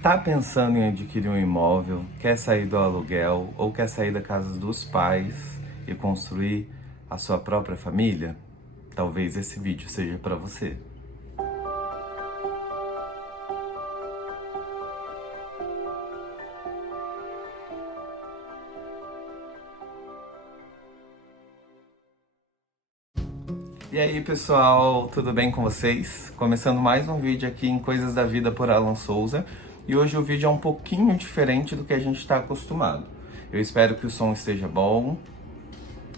Tá pensando em adquirir um imóvel, quer sair do aluguel ou quer sair da casa dos pais e construir a sua própria família? Talvez esse vídeo seja para você. E aí pessoal, tudo bem com vocês? Começando mais um vídeo aqui em Coisas da Vida por Alan Souza. E hoje o vídeo é um pouquinho diferente do que a gente está acostumado. Eu espero que o som esteja bom,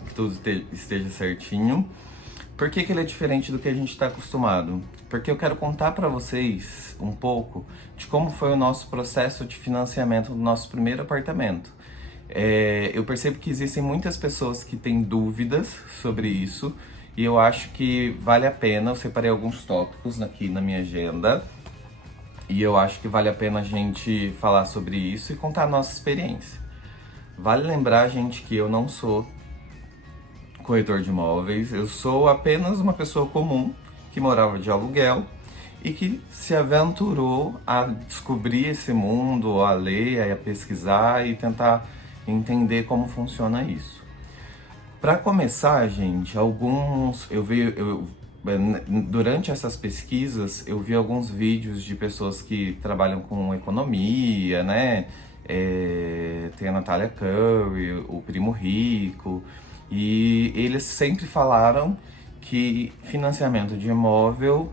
que tudo esteja certinho. Por que ele é diferente do que a gente está acostumado? Porque eu quero contar para vocês um pouco de como foi o nosso processo de financiamento do nosso primeiro apartamento. Eu percebo que existem muitas pessoas que têm dúvidas sobre isso e eu acho que vale a pena. Eu separei alguns tópicos aqui na minha agenda e eu acho que vale a pena a gente falar sobre isso e contar a nossa experiência. Vale lembrar, gente, que eu não sou corretor de imóveis, eu sou apenas uma pessoa comum que morava de aluguel e que se aventurou a descobrir esse mundo, a ler, a pesquisar e tentar entender como funciona isso. Para começar, gente, durante essas pesquisas eu vi alguns vídeos de pessoas que trabalham com economia, né? Tem a Natália Curry, o Primo Rico, e eles sempre falaram que financiamento de imóvel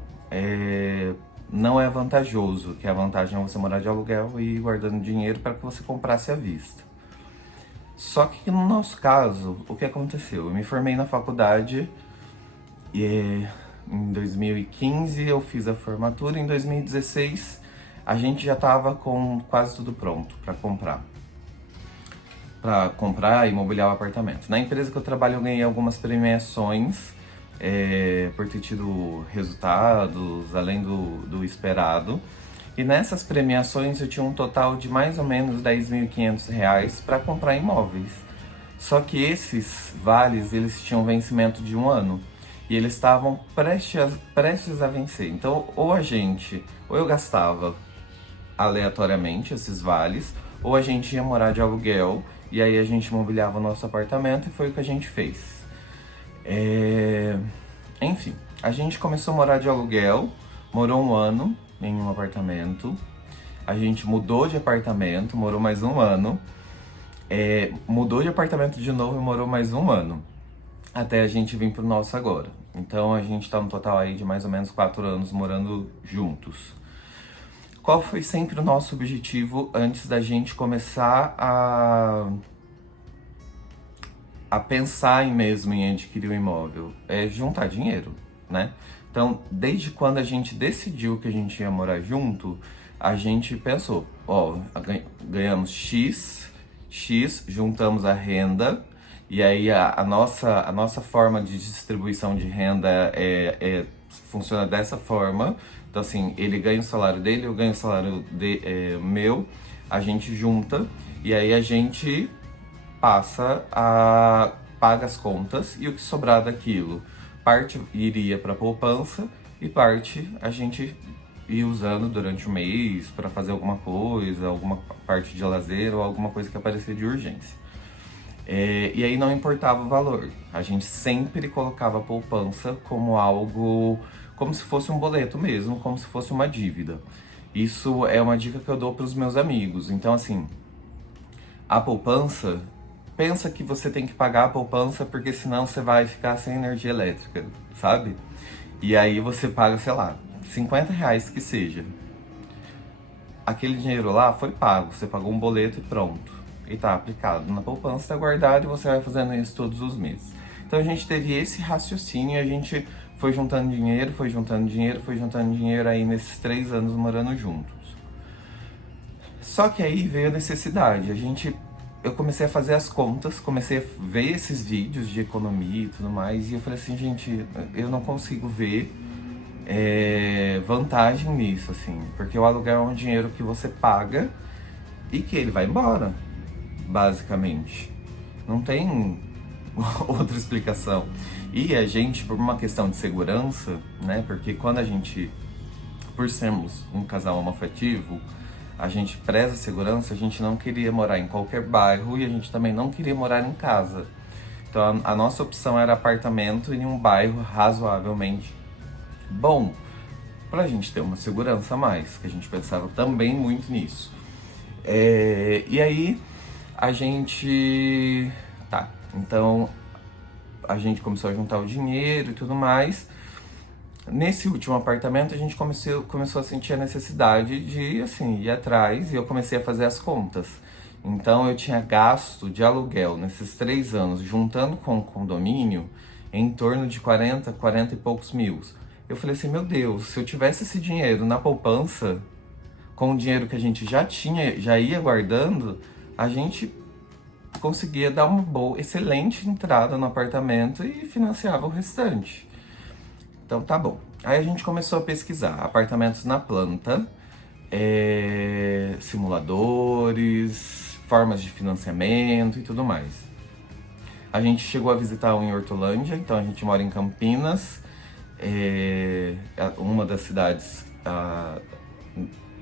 não é vantajoso, que a vantagem é você morar de aluguel e ir guardando dinheiro para que você comprasse à vista. Só que no nosso caso, o que aconteceu? Eu me formei na faculdade e em 2015 eu fiz a formatura, em 2016 a gente já estava com quase tudo pronto para comprar e mobiliar o apartamento. Na empresa que eu trabalho eu ganhei algumas premiações por ter tido resultados além do esperado. E nessas premiações eu tinha um total de mais ou menos R$10.500 para comprar imóveis. Só que esses vales, eles tinham vencimento de 1 ano. E eles estavam prestes a vencer. Então, ou eu gastava aleatoriamente esses vales, ou a gente ia morar de aluguel, e aí a gente mobiliava o nosso apartamento, e foi o que a gente fez. Enfim, a gente começou a morar de aluguel, morou 1 ano em um apartamento, a gente mudou de apartamento, morou mais 1 ano, mudou de apartamento de novo e morou mais 1 ano, até a gente vir pro nosso agora. Então a gente tá no total aí de mais ou menos 4 anos morando juntos. Qual foi sempre o nosso objetivo antes da gente começar a pensar mesmo em adquirir um imóvel? É juntar dinheiro, né? Então, desde quando a gente decidiu que a gente ia morar junto, a gente pensou, ganhamos X, juntamos a renda, e aí a nossa forma de distribuição de renda funciona dessa forma. Então, assim, ele ganha o salário dele, eu ganho o salário meu, a gente junta, e aí a gente paga as contas, e o que sobrar daquilo, parte iria para poupança e parte a gente ia usando durante o mês para fazer alguma coisa, alguma parte de lazer ou alguma coisa que aparecia de urgência. E aí não importava o valor, a gente sempre colocava a poupança como algo, como se fosse um boleto mesmo, como se fosse uma dívida. Isso é uma dica que eu dou para os meus amigos. Então, assim, a poupança, pensa que você tem que pagar a poupança porque senão você vai ficar sem energia elétrica, sabe? E aí você paga, sei lá, R$50 que seja. Aquele dinheiro lá foi pago, você pagou um boleto e pronto. E tá aplicado na poupança, tá guardado, e você vai fazendo isso todos os meses. Então a gente teve esse raciocínio e a gente foi juntando dinheiro, aí nesses 3 anos morando juntos. Só que aí veio a necessidade, eu comecei a fazer as contas, comecei a ver esses vídeos de economia e tudo mais, e eu falei assim, gente, eu não consigo ver vantagem nisso, assim, porque o aluguel é um dinheiro que você paga e que ele vai embora, basicamente. Não tem outra explicação. E a gente, por uma questão de segurança, né, porque por sermos um casal homoafetivo, a gente preza a segurança, a gente não queria morar em qualquer bairro e a gente também não queria morar em casa. Então a nossa opção era apartamento em um bairro razoavelmente bom, pra gente ter uma segurança a mais, que a gente pensava também muito nisso. E aí a gente. Tá, então a gente começou a juntar o dinheiro e tudo mais. Nesse último apartamento a gente começou a sentir a necessidade de, assim, ir atrás, e eu comecei a fazer as contas. Então eu tinha gasto de aluguel nesses 3 anos, juntando com o condomínio, em torno de 40 e poucos mil. Eu falei assim, meu Deus, se eu tivesse esse dinheiro na poupança, com o dinheiro que a gente já tinha, já ia guardando, a gente conseguia dar uma boa, excelente entrada no apartamento e financiava o restante. Então tá bom. Aí a gente começou a pesquisar apartamentos na planta, simuladores, formas de financiamento e tudo mais. A gente chegou a visitar um em Hortolândia, então a gente mora em Campinas, uma das cidades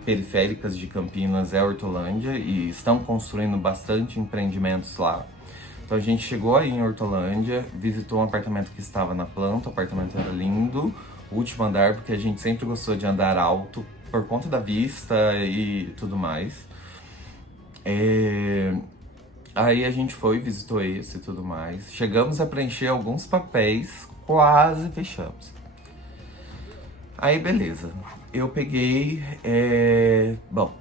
periféricas de Campinas é Hortolândia e estão construindo bastante empreendimentos lá. Então a gente chegou aí em Hortolândia, visitou um apartamento que estava na planta, o apartamento era lindo, o último andar, porque a gente sempre gostou de andar alto por conta da vista e tudo mais. Aí a gente foi, visitou esse e tudo mais. Chegamos a preencher alguns papéis, quase fechamos. Aí beleza, eu peguei, bom,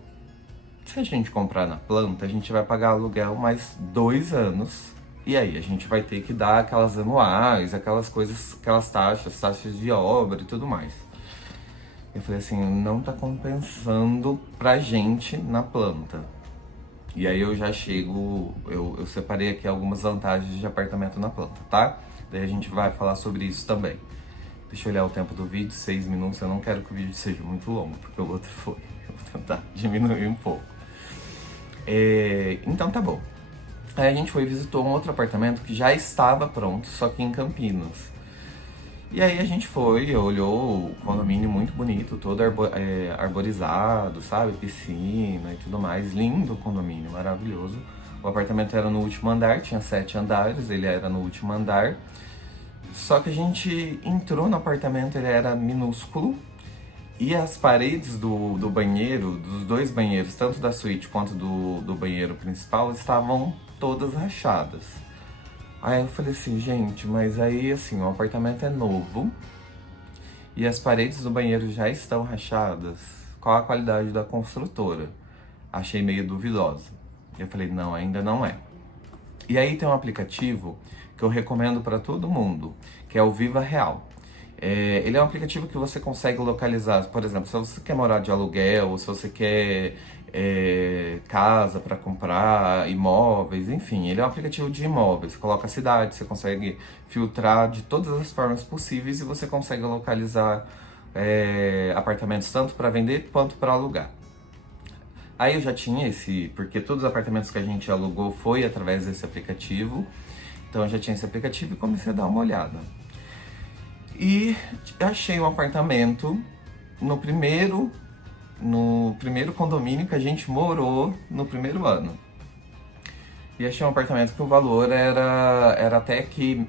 se a gente comprar na planta, a gente vai pagar aluguel mais 2 anos. E aí a gente vai ter que dar aquelas anuais, aquelas coisas, aquelas taxas de obra e tudo mais. Eu falei assim, não tá compensando pra gente na planta. E aí eu já chego, eu separei aqui algumas vantagens de apartamento na planta, tá? Daí a gente vai falar sobre isso também. Deixa eu olhar o tempo do vídeo, 6 minutos, eu não quero que o vídeo seja muito longo, porque o outro foi. Eu vou tentar diminuir um pouco. Então tá bom. Aí a gente foi e visitou um outro apartamento que já estava pronto, só que em Campinas. E aí a gente foi, olhou o condomínio muito bonito, todo arborizado, sabe? Piscina e tudo mais. Lindo o condomínio, maravilhoso. O apartamento era no último andar, tinha 7 andares, ele era no último andar. Só que a gente entrou no apartamento, ele era minúsculo. E as paredes do banheiro, dos 2 banheiros, tanto da suíte quanto do banheiro principal, estavam todas rachadas. Aí eu falei assim, gente, mas aí assim, o apartamento é novo e as paredes do banheiro já estão rachadas. Qual a qualidade da construtora? Achei meio duvidosa. Eu falei, não, ainda não é. E aí tem um aplicativo que eu recomendo para todo mundo, que é o Viva Real. Ele é um aplicativo que você consegue localizar, por exemplo, se você quer morar de aluguel, ou se você quer casa para comprar, imóveis, enfim, ele é um aplicativo de imóveis. Você coloca a cidade, você consegue filtrar de todas as formas possíveis e você consegue localizar apartamentos tanto para vender quanto para alugar. Aí eu já tinha porque todos os apartamentos que a gente alugou foi através desse aplicativo, então eu já tinha esse aplicativo e comecei a dar uma olhada. E achei um apartamento no primeiro condomínio que a gente morou no primeiro ano. E achei um apartamento que o valor era até que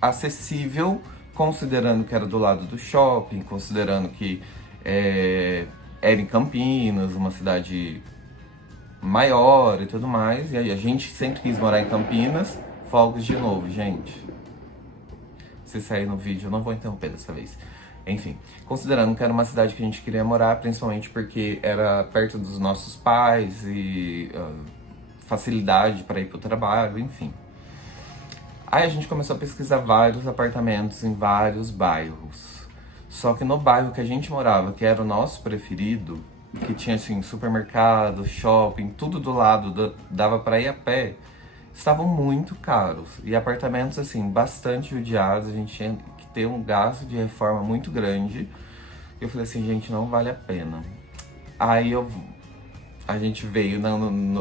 acessível, considerando que era do lado do shopping, considerando que era em Campinas, uma cidade maior e tudo mais. E aí a gente sempre quis morar em Campinas. Fogos de novo, gente. Se sair no vídeo, eu não vou interromper dessa vez. Enfim, considerando que era uma cidade que a gente queria morar, principalmente porque era perto dos nossos pais e facilidade para ir para o trabalho, enfim. Aí a gente começou a pesquisar vários apartamentos em vários bairros. Só que no bairro que a gente morava, que era o nosso preferido, que tinha assim supermercado, shopping, tudo do lado, dava para ir a pé, estavam muito caros. E apartamentos assim, bastante judiados, a gente tinha que ter um gasto de reforma muito grande. Eu falei assim, gente, não vale a pena. Aí a gente veio,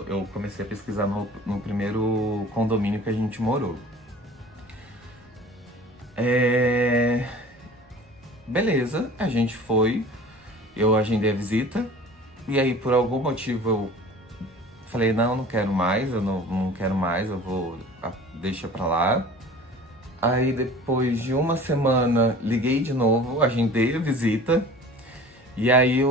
eu comecei a pesquisar no primeiro condomínio que a gente morou. Beleza, a gente foi, eu agendei a visita, E aí, por algum motivo, eu falei, não, não quero mais, eu não quero mais, eu vou, deixa pra lá. Aí, depois de uma semana, liguei de novo, agendei a visita. E aí,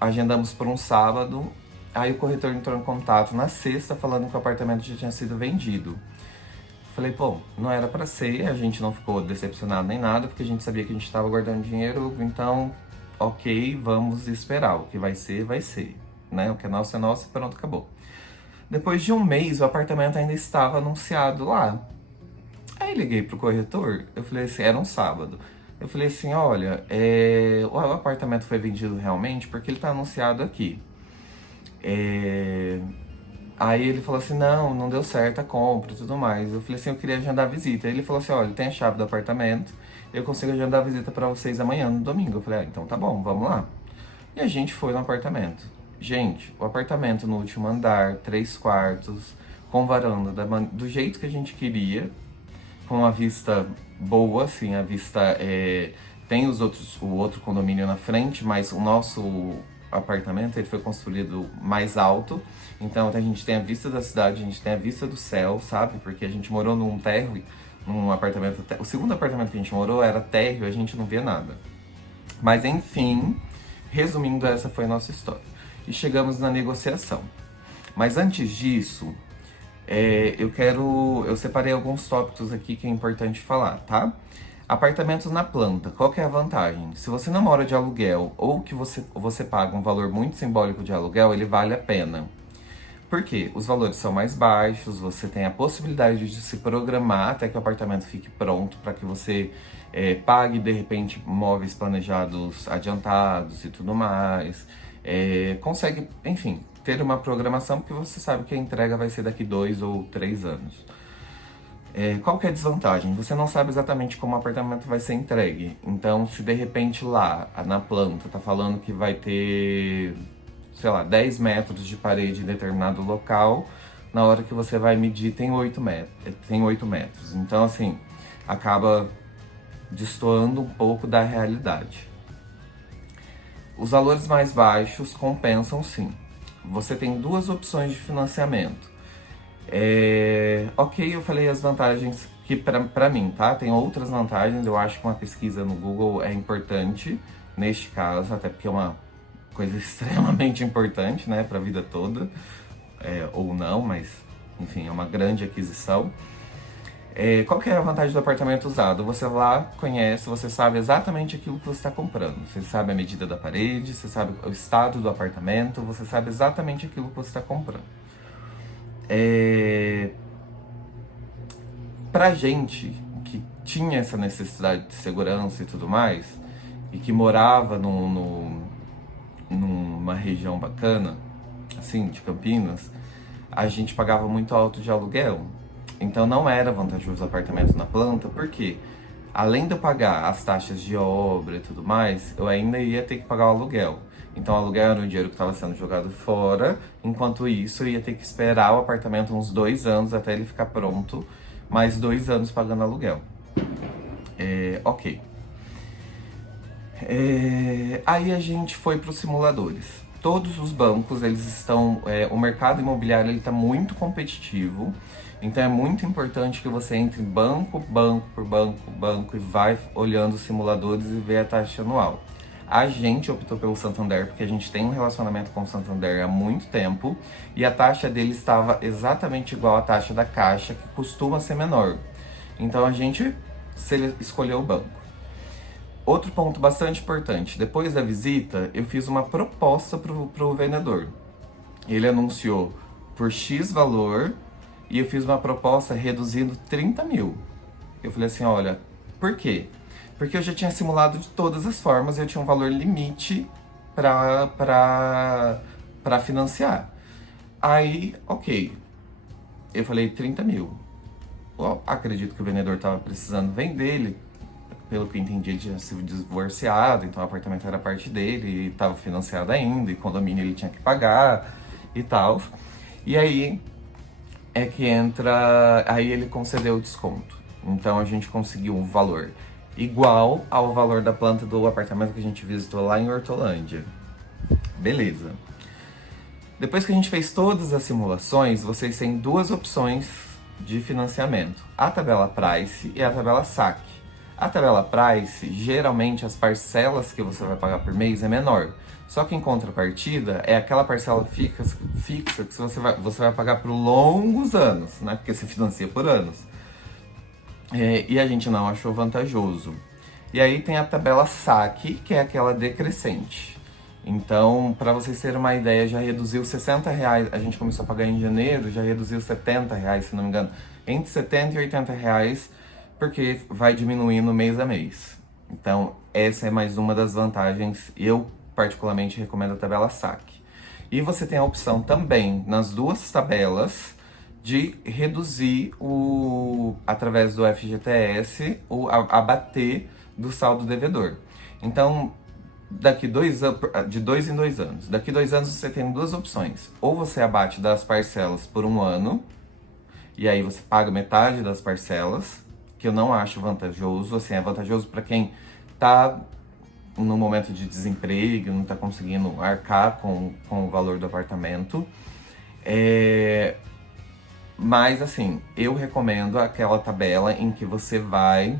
agendamos para um sábado. Aí, o corretor entrou em contato na sexta, falando que o apartamento já tinha sido vendido. Falei, pô, não era pra ser, a gente não ficou decepcionado nem nada, porque a gente sabia que a gente tava guardando dinheiro, então, ok, vamos esperar. O que vai ser, né? O que é nosso, e pronto, acabou. Depois de um mês, o apartamento ainda estava anunciado lá. Aí liguei pro corretor, eu falei assim, era um sábado. Eu falei assim, olha, o apartamento foi vendido realmente porque ele tá anunciado aqui. Aí ele falou assim, não deu certo a compra e tudo mais. Eu falei assim, eu queria agendar a visita. Aí ele falou assim, olha, tem a chave do apartamento, eu consigo agendar a visita pra vocês amanhã, no domingo. Eu falei, então tá bom, vamos lá. E a gente foi no apartamento. Gente, o apartamento no último andar, 3 quartos, com varanda, do jeito que a gente queria, com uma vista boa, assim, a vista tem o outro condomínio na frente, mas o nosso apartamento ele foi construído mais alto, então a gente tem a vista da cidade, a gente tem a vista do céu, sabe? Porque a gente morou num térreo, num apartamento, o segundo apartamento que a gente morou era térreo, a gente não via nada. Mas enfim, resumindo, essa foi a nossa história. E chegamos na negociação. Mas antes disso, eu separei alguns tópicos aqui que é importante falar, tá? Apartamentos na planta, qual que é a vantagem? Se você não mora de aluguel ou que você paga um valor muito simbólico de aluguel, ele vale a pena. Por quê? Os valores são mais baixos, você tem a possibilidade de se programar até que o apartamento fique pronto para que você pague, de repente, móveis planejados adiantados e tudo mais. Consegue, enfim, ter uma programação porque você sabe que a entrega vai ser daqui 2 ou 3 anos. Qual que é a desvantagem? Você não sabe exatamente como o apartamento vai ser entregue. Então, se de repente lá, na planta, tá falando que vai ter, sei lá, 10 metros de parede em determinado local, na hora que você vai medir tem 8 metros. Então, assim, acaba destoando um pouco da realidade. Os valores mais baixos compensam sim. Você tem 2 opções de financiamento. Ok, eu falei as vantagens que pra mim, tá? Tem outras vantagens, eu acho que uma pesquisa no Google é importante neste caso, até porque é uma coisa extremamente importante, né, pra vida toda, ou não, mas enfim, é uma grande aquisição. Qual que é a vantagem do apartamento usado? Você lá conhece, você sabe exatamente aquilo que você está comprando. Você sabe a medida da parede, você sabe o estado do apartamento, você sabe exatamente aquilo que você está comprando. Pra gente que tinha essa necessidade de segurança e tudo mais, e que morava numa região bacana, assim, de Campinas, a gente pagava muito alto de aluguel. Então não era vantajoso apartamento na planta, porque além de eu pagar as taxas de obra e tudo mais, eu ainda ia ter que pagar o aluguel. Então o aluguel era um dinheiro que estava sendo jogado fora, enquanto isso eu ia ter que esperar o apartamento uns 2 anos até ele ficar pronto, mais 2 anos pagando aluguel. Ok. Aí a gente foi para os simuladores. Todos os bancos, eles estão... o mercado imobiliário ele está muito competitivo, então é muito importante que você entre banco por banco e vai olhando os simuladores e vê a taxa anual. A gente optou pelo Santander porque a gente tem um relacionamento com o Santander há muito tempo e a taxa dele estava exatamente igual à taxa da Caixa, que costuma ser menor. Então a gente escolheu o banco. Outro ponto bastante importante, depois da visita, eu fiz uma proposta pro vendedor. Ele anunciou por X valor e eu fiz uma proposta reduzindo 30 mil. Eu falei assim, olha, por quê? Porque eu já tinha simulado de todas as formas e eu tinha um valor limite para financiar. Aí, ok, eu falei 30 mil. Eu acredito que o vendedor estava precisando vender, ele, pelo que eu entendi, ele tinha sido divorciado, então o apartamento era parte dele e estava financiado ainda, e condomínio ele tinha que pagar e tal. E aí é que entra, aí ele concedeu o desconto. Então a gente conseguiu um valor igual ao valor da planta do apartamento que a gente visitou lá em Hortolândia. Beleza. Depois que a gente fez todas as simulações, vocês têm duas opções de financiamento. A tabela Price e a tabela SAC. A tabela Price, geralmente as parcelas que você vai pagar por mês é menor. Só que em contrapartida, é aquela parcela fixa que você vai pagar por longos anos, né? Porque se financia por anos. E a gente não achou vantajoso. E aí tem a tabela SAC, que é aquela decrescente. Então, para vocês terem uma ideia, já reduziu R$60, a gente começou a pagar em janeiro, já reduziu R$70, se não me engano, entre R$70 e R$80, porque vai diminuindo mês a mês. Então, essa é mais uma das vantagens. Eu, particularmente, recomendo a tabela SAC. E você tem a opção também, nas duas tabelas, de reduzir, através do FGTS, o abater do saldo devedor. Então, de 2 em 2 anos. Daqui 2 anos você tem duas opções. Ou você abate das parcelas por um ano, e aí você paga metade das parcelas, que eu não acho vantajoso. Assim, é vantajoso para quem tá no momento de desemprego, não tá conseguindo arcar com o valor do apartamento. Mas, assim, eu recomendo aquela tabela em que você vai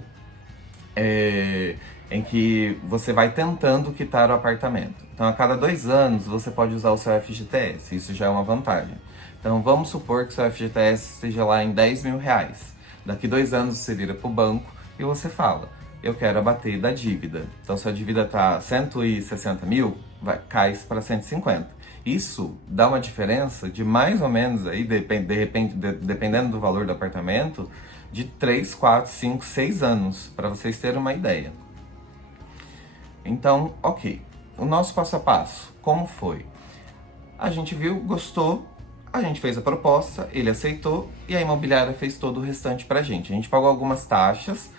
tentando quitar o apartamento. Então, a cada 2 anos, você pode usar o seu FGTS. Isso já é uma vantagem. Então, vamos supor que o seu FGTS esteja lá em R$10.000. Daqui 2 anos, você vira para o banco e você fala: eu quero abater da dívida. Então, se a dívida está 160 mil, cai para 150. Isso dá uma diferença de mais ou menos, aí, dependendo do valor do apartamento, de 3, 4, 5, 6 anos, para vocês terem uma ideia. Então, ok. O nosso passo a passo, como foi? A gente viu, gostou, a gente fez a proposta, ele aceitou e a imobiliária fez todo o restante pra gente. A gente pagou algumas taxas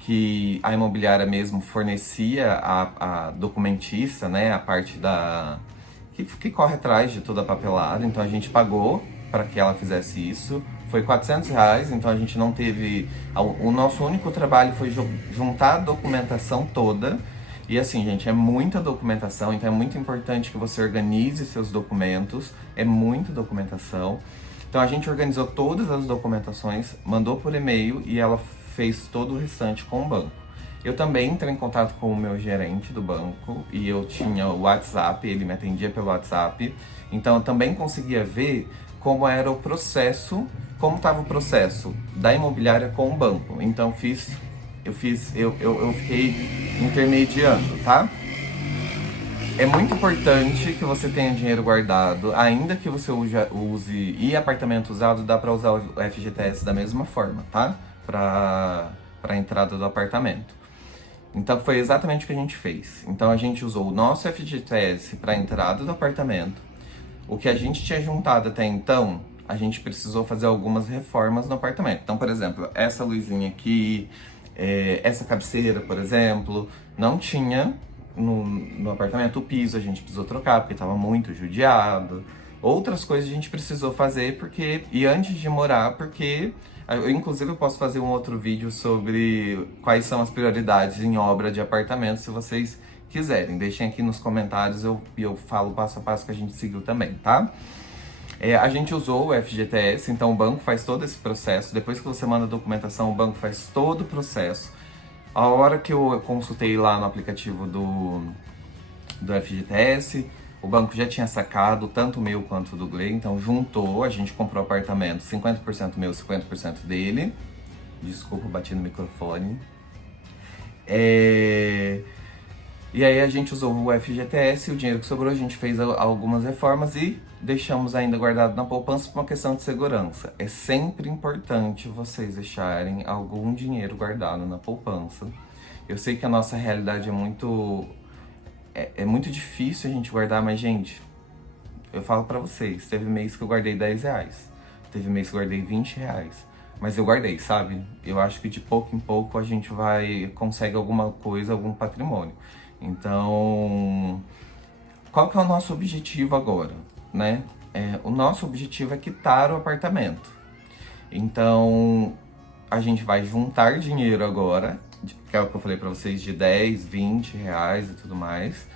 que a imobiliária mesmo fornecia a documentista, né, a parte que corre atrás de toda a papelada. Então a gente pagou para que ela fizesse isso. Foi R$400, então a gente não teve... O nosso único trabalho foi juntar a documentação toda. E assim, gente, é muita documentação, então é muito importante que você organize seus documentos. É muita documentação. Então a gente organizou todas as documentações, mandou por e-mail e ela fez todo o restante com o banco. Eu também entrei em contato com o meu gerente do banco e eu tinha o WhatsApp, ele me atendia pelo WhatsApp. Então eu também conseguia ver como era o processo, como estava o processo da imobiliária com o banco. Então eu fiquei intermediando, tá? É muito importante que você tenha dinheiro guardado, ainda que você use e apartamento usado, dá para usar o FGTS da mesma forma, tá? Para a entrada do apartamento. Então foi exatamente o que a gente fez. Então a gente usou o nosso FGTS para a entrada do apartamento. O que a gente tinha juntado até então, a gente precisou fazer algumas reformas no apartamento. Então, por exemplo, essa luzinha aqui, essa cabeceira, por exemplo, não tinha no apartamento. O piso a gente precisou trocar porque estava muito judiado. Outras coisas a gente precisou fazer e antes de morar, porque inclusive eu posso fazer um outro vídeo sobre quais são as prioridades em obra de apartamento, se vocês quiserem. Deixem aqui nos comentários e eu falo passo a passo que a gente seguiu também, tá? A gente usou o FGTS, então o banco faz todo esse processo. Depois que você manda a documentação, o banco faz todo o processo. A hora que eu consultei lá no aplicativo do FGTS, o banco já tinha sacado tanto o meu quanto o do Gley, então juntou, a gente comprou o apartamento, 50% meu, 50% dele. Desculpa, bati no microfone. E aí a gente usou o FGTS, o dinheiro que sobrou a gente fez algumas reformas e deixamos ainda guardado na poupança por uma questão de segurança. É sempre importante vocês deixarem algum dinheiro guardado na poupança. Eu sei que a nossa realidade é muito difícil a gente guardar, mas, gente, eu falo pra vocês, teve mês que eu guardei R$10, teve mês que eu guardei R$20, mas eu guardei, sabe? Eu acho que de pouco em pouco a gente consegue alguma coisa, algum patrimônio. Então, qual que é o nosso objetivo agora, né? O nosso objetivo é quitar o apartamento. Então, a gente vai juntar dinheiro agora, que é o que eu falei pra vocês, de 10, R$20 e tudo mais.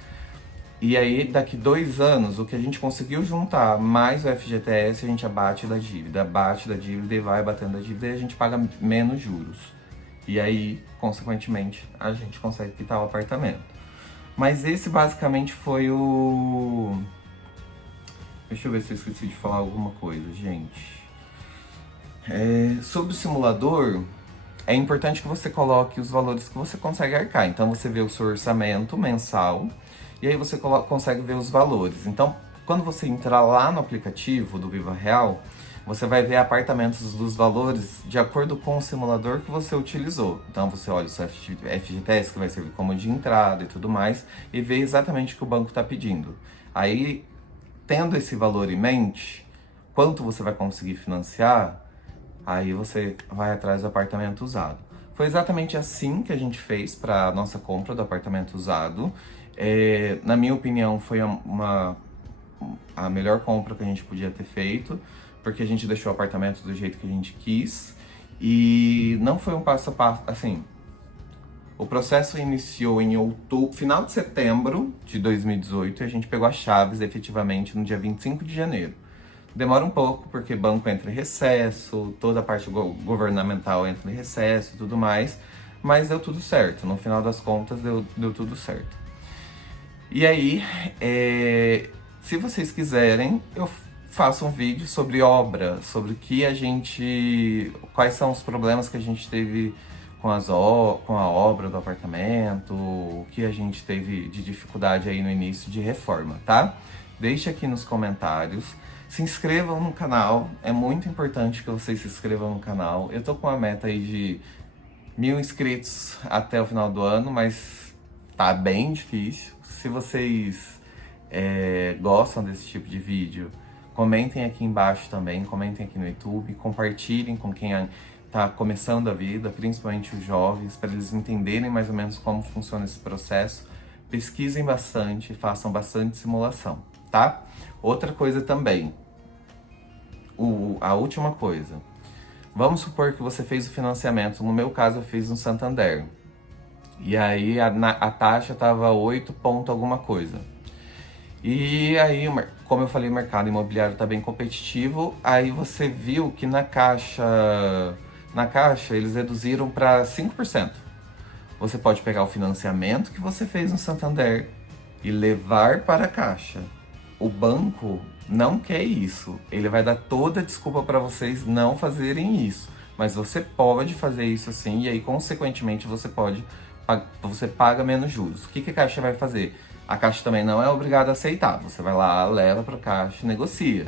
E aí, daqui 2 anos, o que a gente conseguiu juntar mais o FGTS, a gente abate da dívida e vai batendo a dívida e a gente paga menos juros. E aí, consequentemente, a gente consegue quitar o apartamento. Mas esse basicamente foi o... Deixa eu ver se eu esqueci de falar alguma coisa, gente. Sobre o simulador, é importante que você coloque os valores que você consegue arcar. Então você vê o seu orçamento mensal e aí você consegue ver os valores. Então, quando você entrar lá no aplicativo do Viva Real, você vai ver apartamentos dos valores de acordo com o simulador que você utilizou. Então você olha o seu FGTS, que vai servir como de entrada e tudo mais, e vê exatamente o que o banco está pedindo. Aí, tendo esse valor em mente, quanto você vai conseguir financiar, aí você vai atrás do apartamento usado. Foi exatamente assim que a gente fez para a nossa compra do apartamento usado. Na minha opinião, foi a melhor compra que a gente podia ter feito, porque a gente deixou o apartamento do jeito que a gente quis. E não foi um passo a passo, assim... O processo iniciou em final de setembro de 2018 e a gente pegou as chaves efetivamente no dia 25 de janeiro. Demora um pouco, porque banco entra em recesso, toda a parte governamental entra em recesso e tudo mais, mas deu tudo certo. No final das contas, deu tudo certo. E aí, se vocês quiserem, eu faço um vídeo sobre obra, sobre quais são os problemas que a gente teve com a obra do apartamento, o que a gente teve de dificuldade aí no início de reforma, tá? Deixe aqui nos comentários. Se inscrevam no canal, é muito importante que vocês se inscrevam no canal. Eu tô com uma meta aí de 1000 inscritos até o final do ano, mas tá bem difícil. Se vocês gostam desse tipo de vídeo, comentem aqui embaixo também, comentem aqui no YouTube, compartilhem com quem tá começando a vida, principalmente os jovens, para eles entenderem mais ou menos como funciona esse processo. Pesquisem bastante, façam bastante simulação, tá? Outra coisa também, a última coisa, vamos supor que você fez o financiamento, no meu caso eu fiz no Santander, e aí a taxa tava 8 ponto alguma coisa. E aí, como eu falei, o mercado imobiliário tá bem competitivo, aí você viu que na caixa eles reduziram para 5%. Você pode pegar o financiamento que você fez no Santander e levar para a caixa. O banco não quer isso. Ele vai dar toda a desculpa para vocês não fazerem isso. Mas você pode fazer isso sim, e aí, consequentemente, você paga menos juros. O que a Caixa vai fazer? A Caixa também não é obrigada a aceitar. Você vai lá, leva para a Caixa e negocia.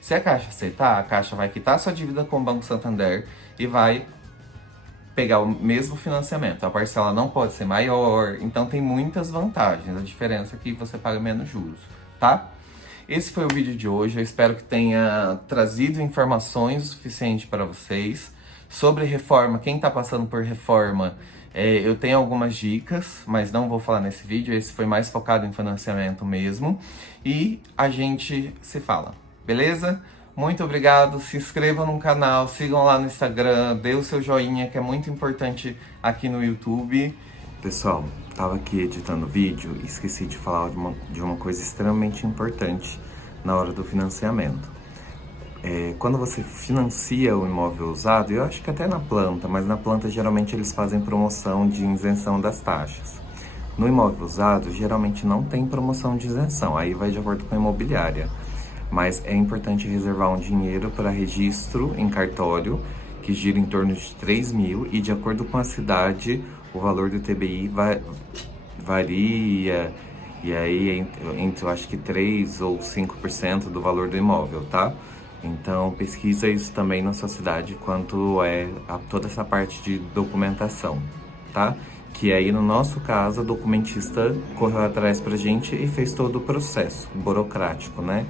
Se a Caixa aceitar, a Caixa vai quitar sua dívida com o Banco Santander e vai pegar o mesmo financiamento. A parcela não pode ser maior, então tem muitas vantagens. A diferença é que você paga menos juros, tá? Esse foi o vídeo de hoje. Eu espero que tenha trazido informações o suficiente para vocês. Sobre reforma, quem está passando por reforma, eu tenho algumas dicas, mas não vou falar nesse vídeo. Esse foi mais focado em financiamento mesmo. E a gente se fala, beleza? Muito obrigado, se inscrevam no canal, sigam lá no Instagram, dê o seu joinha, que é muito importante aqui no YouTube. Pessoal, tava aqui editando o vídeo e esqueci de falar de uma coisa extremamente importante na hora do financiamento. Quando você financia o imóvel usado, eu acho que até na planta, mas na planta geralmente eles fazem promoção de isenção das taxas. No imóvel usado, geralmente não tem promoção de isenção, aí vai de acordo com a imobiliária. Mas é importante reservar um dinheiro para registro em cartório, que gira em torno de 3 mil, e de acordo com a cidade, o valor do TBI varia, e aí entre eu acho que 3 ou 5% do valor do imóvel, tá? Então pesquisa isso também na sua cidade, quanto toda essa parte de documentação, tá? Que aí no nosso caso, a documentista correu atrás pra gente e fez todo o processo burocrático, né?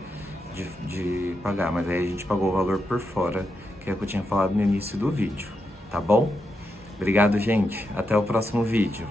De pagar, mas aí a gente pagou o valor por fora, que é o que eu tinha falado no início do vídeo, tá bom? Obrigado, gente. Até o próximo vídeo.